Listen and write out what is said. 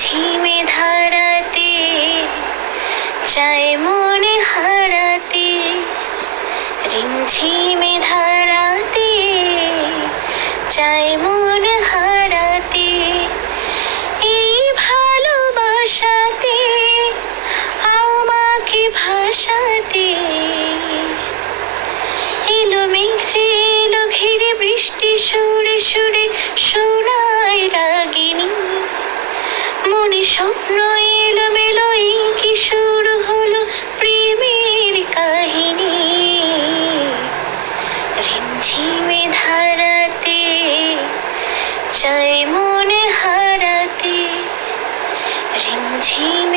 ঝিমে ধারাতে চায় মনে হারাতে, ঝিমে ধারাতে চায় মন হারাতে, এই ভালোবাসাতে আমাকে ভাসাতে। এলো মেঘ যে এলো ঘিরে বৃষ্টি সুরে সুরে শোনায় রাগিনী, মনে স্বপ্ন এলো মেলো এই কি শুরু হলো প্রেমের কাহিনী। ঝিমে ধারাতে চায় মনে হারাতে, ঝিমে